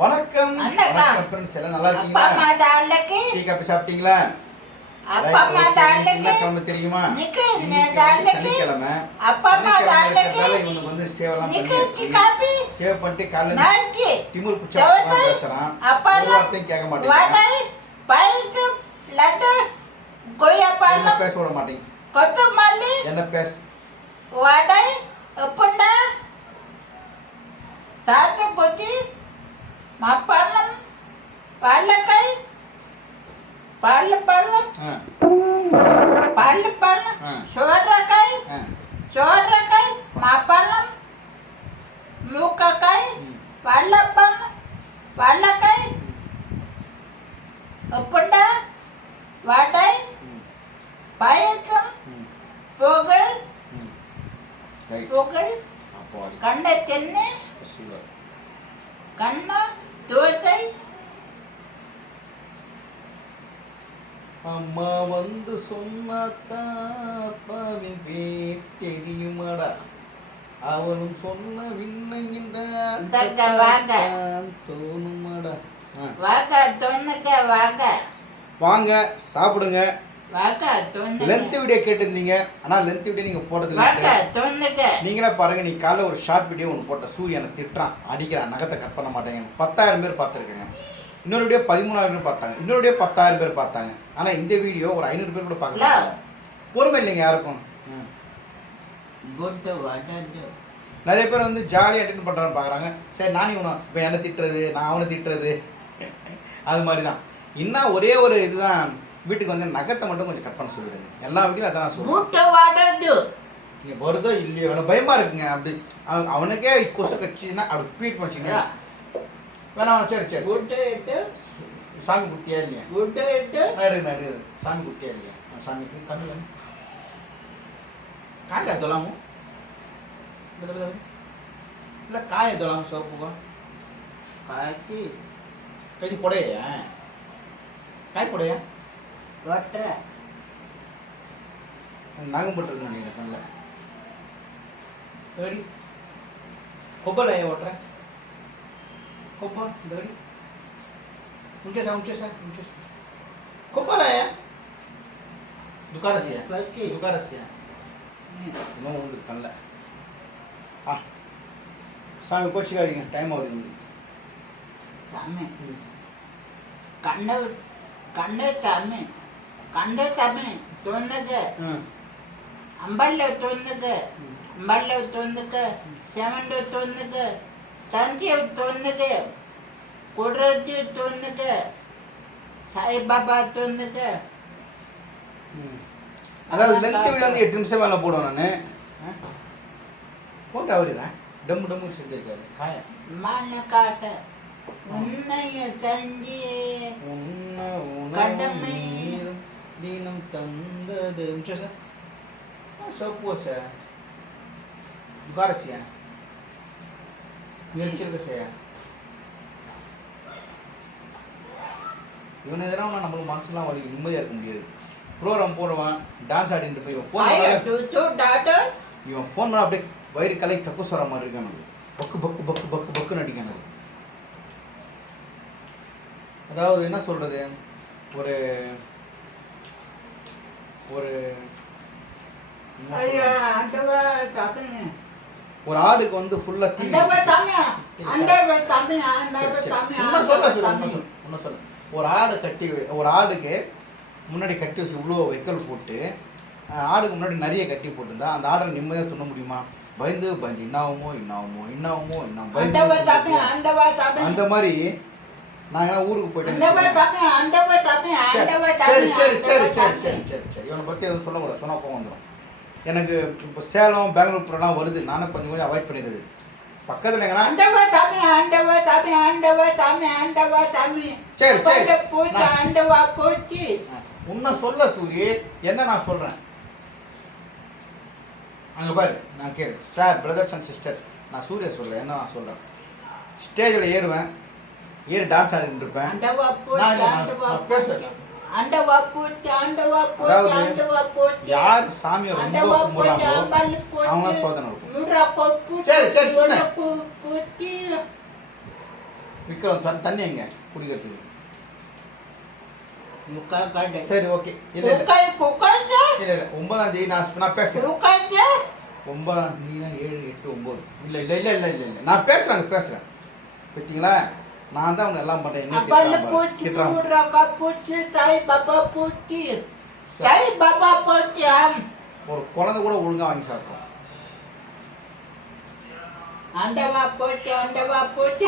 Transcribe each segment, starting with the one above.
வணக்கம். வணக்கம். ஃப்ரெண்ட்ஸ் எல்லாம் நல்லா அப்பா இருக்கீங்களா அம்மா தாண்டக்கு டீ காபி சாப்பிட்டீங்களா? அப்பா அம்மா. இன்னைக்கு என்ன கிழமை தெரியுமா வந்து தாண்டக்கு? சனிக்கிழமை. அப்பா அம்மா? இருக்கிறதால இவனுக்கு வந்து சேவெல்லாம் நிக்கு பண்ணியாச்சு. காப்பி. சேவ் பண்ணிட்டு காலைல திமிர் பேசுறான். அப்பா ஒரு கேட்க மாட்டேங்கிறான். வடை பயிற்று லட்டு என்ன பழம் பேச விட மாட்டேங்க. கொத்தமல்லி என்ன பேச? வடை உப்புண்டா சாத்துக்குச்சி மப்பழம் பல்லக்காய் பல்லு ஆ, பல்லு பழம் ஆ. சோறக்காய் ஆ, சோறக்காய் மப்பழம் மூக்கக்காய் ம். வல்லப்பழம் வல்லக்காய் உப்புண்டா வடை ம், பாயசம் ம், புகழ். புகழ் கண்ணை தென்னு சுகர். தோசை அம்மா வந்து சொன்னாத்தான் அப்பாவின் பேர் தெரியுமாடா அவனும் சொன்ன விண்ணை இந்தாக்க வாங்க. தோணுமாடா. வாங்க வாங்க வாங்க சாப்பிடுங்க லென்த் வீடியோ கேட்டிருந்தீங்க ஆனா லென்த் வீடியோ நீங்க போட்டது வாங்க இல்லை தொண்ணுக்க நீங்களே பாருங்க நீ காலைல ஒரு ஷார்ட் வீடியோ ஒன்று போட்ட சூரியனை திட்டுறான் அடிக்கிறான் நகத்தை கட் பண்ண மாட்டேங்க பத்தாயிரம் பேர் பார்த்துருக்கேங்க. இன்னொரு வீடியோ பதிமூணாயிரம் பேர் பார்த்தாங்க. இன்னொரு வீடியோ பத்தாயிரம் பேர் பார்த்தாங்க. ஆனா இந்த வீடியோ ஒரு ஐநூறு பேர் கூட பார்க்கல பொறுமை இல்லைங்க யாருக்கும். நிறைய பேர் வந்து ஜாலியாக அட்டென்ட் பண்ணுறான்னு பார்க்குறாங்க சரி நானே இவனை இப்போ என்னை திட்டுறது நான் அவனை திட்டுறது. அது மாதிரி தான் இன்னும் ஒரே ஒரு இதுதான். வீட்டுக்கு வந்து நகத்தை மட்டும் கொஞ்சம் கட் பண்ண சொல்லிடுங்க. எல்லா வீட்லையும் அதான் சொல்லுவேன் குட்டு வடது நீங்க வருதோ இல்லையோ எனக்கு பயமா இருக்குங்க. அப்படி அவன் அவனுக்கே கொசு கட்சின்னா அப்படி பீட் பண்ணிச்சுங்க வேணாம் சரி சரி சாமி குட்டியா இல்லையா? நான் எடுங்க சாமி குட்டியா இல்லையா? சாமிக்கு கண்ணு காய தொலாமு? இல்லை காய தொலாமு சோப்புக்கோ காட்டி கை புடையா? காய் புடையா? ஒட்டுற நகம் போட்டுருக்கு நினைக்கிறேன் கண்ணில் ரெடி கொப்பல் ஏன் ஓட்டுறேன் கொப்பா இந்த ரெடி ఉంచేసా ఉంచేసా ఉంచేసా కొప్పాలయ్యా దుకారసియా பக்கி దుకారసియా இன்னும் உண்டு கண்ணில் ஆ சாமி கோச்சிக்காதீங்க டைம் ஆகுது சாமி கண்ண கண்ண சாமி കണ്ട സമയം തോന്നക്ക് അമ്പള്ള തോന്നക്ക് അമ്പള്ള തോന്നക്ക് സെമണ്ട് തോന്നക്ക് തന്തിയ തോന്നക്ക് കുടറജ് തോന്നക്ക് சாய்பாபா தோணுங்க அதாவது லென்த் வீடியோ வந்து எட்டு நிமிஷம் மேலே போடுவேன் நான். போட்டு அவரு டம்மு டம்மு செஞ்சிருக்காரு. காய காட்ட உன்னைய தஞ்சி உன்ன கடமை தினம் தந்தது. சார்? Soap sir. துகாரசியா முயற்சிருக்க செய்ய இவன் எதிராக நம்மளுக்கு மனசுலாம் வலி நிம்மதியாக இருக்க முடியாது. ப்ரோக்ராம் போடுவான் டான்ஸ் ஆடிட்டு போய் இவன் ஃபோன் இவன் ஃபோன் பண்ண அப்படியே வயிறு கலை கக்கு சொல்கிற மாதிரி இருக்கான் பக்கு பக்கு பக்கு பக்கு பக்குன்னு அடிக்கான் எனக்கு அதாவது என்ன சொல்றது? ஒரு ஒரு என்ன ஒரு ஆடுக்கு வந்து ஃபுல்லா தீ இன்னும் சொல்ல சொல்லு ஒரு ஆடு கட்டி ஒரு ஆடுக்கு முன்னாடி கட்டி வச்சு இவ்வளோ வைக்கல் போட்டு ஆடுக்கு முன்னாடி நிறைய கட்டி போட்டிருந்தா அந்த ஆடை நிம்மதியாக துண்ண முடியுமா? பயந்து பயந்து சாமி பயந்து அண்டவா சாமி அந்த மாதிரி நான் எல்லாம் ஊருக்கு சாமி சரி, சரி சரி. சரி சரி சரி. இவனை பற்றி எதுவும் சொல்லக்கூடாது. சொன்னா கோவம் வந்துடும் எனக்கு இப்போ சேலம் பெங்களூர் போலாம் வருது. நானும் கொஞ்சம் கொஞ்சம் அவாய்ட் பண்ணிடுது பக்கத்தில் எங்கன்னா ஆண்டவா சாமி ஆண்டவா சாமி ஆண்டவா சாமி ஆண்டவா சாமி சரி, சரி. பூச்சி ஆண்டவா பூச்சி. உன்னை சொல்ல சூரி என்ன நான் சொல்கிறேன் அங்கே பாரு நான் கேளு. சார் பிரதர்ஸ் அண்ட் சிஸ்டர்ஸ் நான் சூர்யா சொல்ல என்ன நான் சொல்கிறேன் ஸ்டேஜில் ஏறுவேன். ஏறி டான்ஸ் ஆடிட்டு இருப்பேன். நான் பேசுறேன். அதாவது யார் சாமியை ரொம்ப கும்பிடுறாங்களோ அவங்களாம் சோதனை இருக்கும் சரி, சரி, விக்ரம் தண்ணி- எங்க? குடிக்கிறதுக்கு. சரி ஓகே. இல்ல இல்ல ஒன்பதாம் தேதி நான் நான் பேசுறேன். ஒன்பதாம் நீனா ஏழு எட்டு ஒன்பது. இல்ல இல்ல இல்ல இல்ல இல்ல. நான் பேசுறேங்க பேசுறேன். பார்த்தீங்களா நான் தான் அவங்க எல்லாம் ஆம் ஒரு குழந்தை கூட ஒழுங்கா வாங்கி சாப்பிடும் ஆண்டவா பூச்சி ஆண்டவா பூச்சி.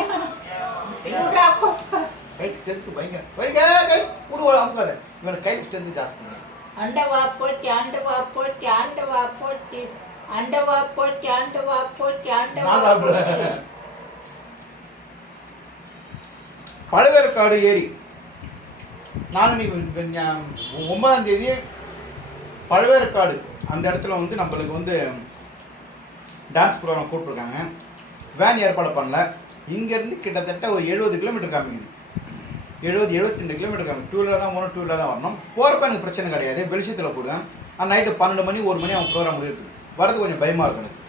கை தெரிந்து பயங்கர வைங்க கை. கூட அமுக்காத. இவன் கை ஸ்ட்ரென்த் ஜாஸ்திங்க ஆண்டவா பூச்சி ஆண்டவா பூச்சி ஆண்டவா பூச்சி. ஆண்டவா பூச்சி ஆண்டவா. பூச்சி பழவேற்காடு ஏரி. நானும் நீ ஒன்பதாம் தேதி பழவேற்காடு அந்த இடத்துல வந்து நம்மளுக்கு வந்து டான்ஸ் ப்ரோக்ராம் கூப்பிட்ருக்காங்க வேன் ஏற்பாடு பண்ணல. இங்கேருந்து கிட்டத்தட்ட ஒரு எழுபது கிலோமீட்டர் காமிக்குது. எழுபது எழுபத்தி ரெண்டு கிலோமீட்டர் காமி டூ வீலர் தான் போகணும் டூ வீலர் தான் வரணும். போகிறப்ப எனக்கு பிரச்சனை கிடையாது. வெளிச்சத்தில் போடுவேன். ஆனால் நைட்டு பன்னெண்டு மணி ஒரு மணி அவன் ப்ரோக்ராம் இருக்குது. வரது கொஞ்சம் பயமாக இருக்கும் எனக்கு.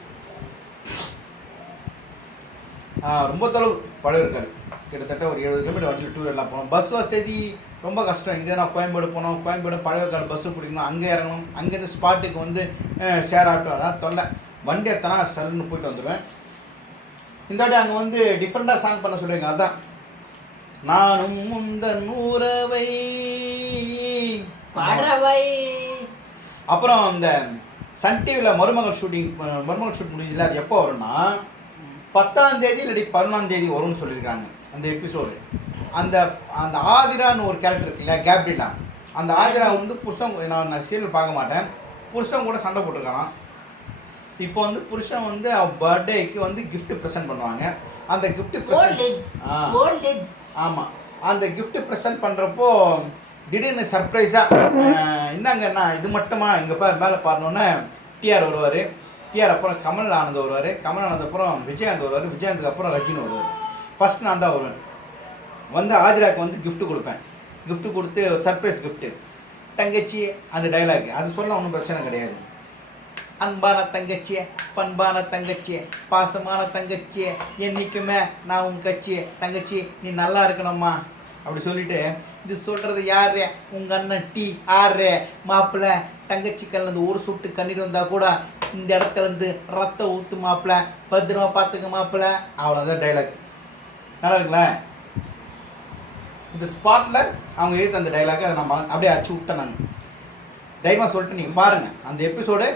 ரொம்ப தொலைவு பழவேற்காடு. கிட்டத்தட்ட ஒரு எழுபது கிலோமீட்டர் வண்டியில் டூ வீலர்லாம் போகணும் பஸ் வசதி ரொம்ப கஷ்டம். இங்கே நான் கோயம்பேடு போனோம். கோயம்பேடு பழவேற்காடு பஸ்ஸு பிடிக்கணும். அங்கே இறங்கணும். அங்கேருந்து ஸ்பாட்டுக்கு வந்து ஷேர் ஆட்டோ அதான் தொல்லை. வண்டி எத்தனா சல்லுன்னு போயிட்டு வந்துடுவேன் இந்த வாட்டி அங்கே வந்து டிஃப்ரெண்ட்டாக சாங் பண்ண சொல்லியிருக்கேன் அதான். நானும் முந்தன் உறவை பறவை. அப்புறம் இந்த சன் டிவியில் மருமகள் ஷூட்டிங் மருமகள் ஷூட் முடிஞ்சதில்ல அது எப்போ வரும்னா பத்தாம் தேதி இல்லாட்டி பதினொன்றாம் தேதி வரும்னு சொல்லியிருக்காங்க அந்த எபிசோடு அந்த அந்த ஆதிரான்னு ஒரு கேரக்டர் இருக்குல்ல கேப்ரிலா அந்த ஆதிரா வந்து புருஷன் நான் நான் சீரியல் பார்க்க மாட்டேன். புருஷன் கூட சண்டை போட்டிருக்காராம். இப்போ வந்து புருஷன் வந்து அவன் பர்த்டேக்கு வந்து gift ப்ரெசென்ட் பண்ணுவாங்க. அந்த gift கோல்டு ப்ரெசென்ட் ஆமாம் அந்த gift ப்ரெசென்ட் பண்ணுறப்போ திடீர்னு சர்ப்ரைஸாக என்னங்கன்னா இது மட்டுமா? இங்கே பா மேலே பாருனோன்னே டிஆர் வருவார். டிஆர் அப்புறம் கமல் ஆனந்த் வருவார் கமல் ஆனந்த் அப்புறம் விஜயகாந்த் வருவார் விஜயகாந்துக்கு அப்புறம் ரஜினி வருவார். ஃபர்ஸ்ட் நான் தான் வருவேன். வந்து ஆதிராக்கு வந்து கிஃப்ட்டு கொடுப்பேன். கிஃப்ட்டு கொடுத்து சர்ப்ரைஸ் கிஃப்ட்டு தங்கச்சி அந்த டைலாக் அது சொல்ல ஒன்றும் பிரச்சனை கிடையாது. அன்பான தங்கச்சியே பண்பான தங்கச்சியே பாசமான தங்கச்சியே என்னைக்குமே நான் உன் கட்சியே. தங்கச்சி நீ நல்லா இருக்கணும்மா. அப்படி சொல்லிட்டு இது சொல்கிறது யாரு? உங்க அண்ணன் டீ ஆறு மாப்பிள்ள. தங்கச்சி கல்லந்து ஒரு சுட்டு கண்ணீர் வந்தால் கூட இந்த இடத்துல இருந்து ரத்தம் ஊத்து மாப்பிள்ள பத்திரமா பார்த்துக்க மாப்பிள்ள அவ்வளோதான் டைலாக் நல்லா இருக்குல்ல? இந்த ஸ்பாட்ல அவங்க எழுத்து அந்த டைலாக் அதை நான் அப்படியே அடிச்சு விட்டேன் நான். தைரியமாக சொல்லிட்டு நீங்கள் பாருங்கள் அந்த எபிசோடு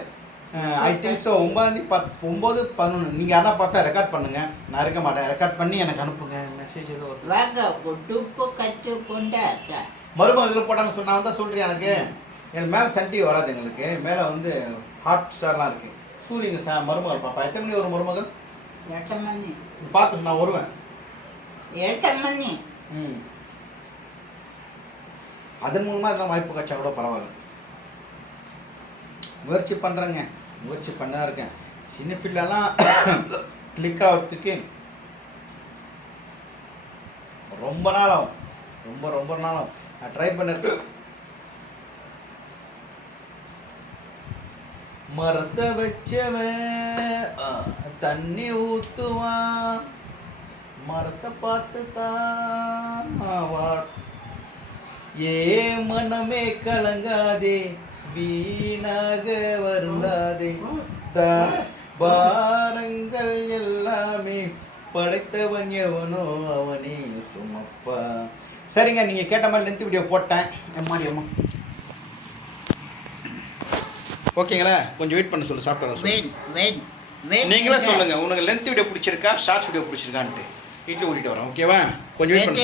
ஐ திங்க் ஸோ ஒன்பதாந்தேதி பத் ஒம்பது பதினொன்று நீங்கள் யாரா பார்த்தா ரெக்கார்ட் பண்ணுங்கள் நான் இருக்க மாட்டேன். ரெக்கார்ட் பண்ணி எனக்கு அனுப்புங்க. மெசேஜ் ஏதோ மருமகள் இதில் போட்டான்னு சொன்னா தான் சொல்கிறேன் எனக்கு? எனக்கு மேலே சன் டிவி வராது எங்களுக்கு. மேலே வந்து ஹாட் ஸ்டார்லாம் இருக்குது சூரியங்க ச மருமகள் பாப்பா. எத்தனை மணி ஒரு மருமகள்? எட்டு மணி. பார்த்து நான் வருவேன். எட்டு மணி. ம். அதன் மூலமாக இதெல்லாம் வாய்ப்பு கிடைச்சா கூட பரவாயில்ல. முயற்சி பண்ணுறேங்க முயற்சி பண்ணா இருக்கேன். சின்ன ஃபீல்டெல்லாம் கிளிக் ஆகிறதுக்கு ரொம்ப நாள் ஆகும். ரொம்ப ரொம்ப நாள் ஆகும். நான் ட்ரை பண்ணிருக்கேன். மரத்தை வச்சவ. தண்ணி ஊத்துவான் மரத்தை பார்த்து தான் வா. ஏ மனமே கலங்காதே வீணாக வருந்தாதே. பாரங்கள் எல்லாமே படைத்தவன் எவனோ அவனே சுமப்பா. சரிங்க நீங்க கேட்ட மாதிரி லென்த் வீடியோ போட்டேன். எம்மாடி அம்மா ஓகேங்களா? கொஞ்சம் வெயிட் பண்ண சொல்லு சாப்பிட்டு நீங்களே சொல்லுங்க உனக்கு லென்த் வீடியோ பிடிச்சிருக்கா ஷார்ட்ஸ் வீடியோ பிடிச்சிருக்கான்ட்டு. வீட்டில் ஓட்டிட்டு வரேன் ஓகேவா கொஞ்சம் வெயிட் பண்ண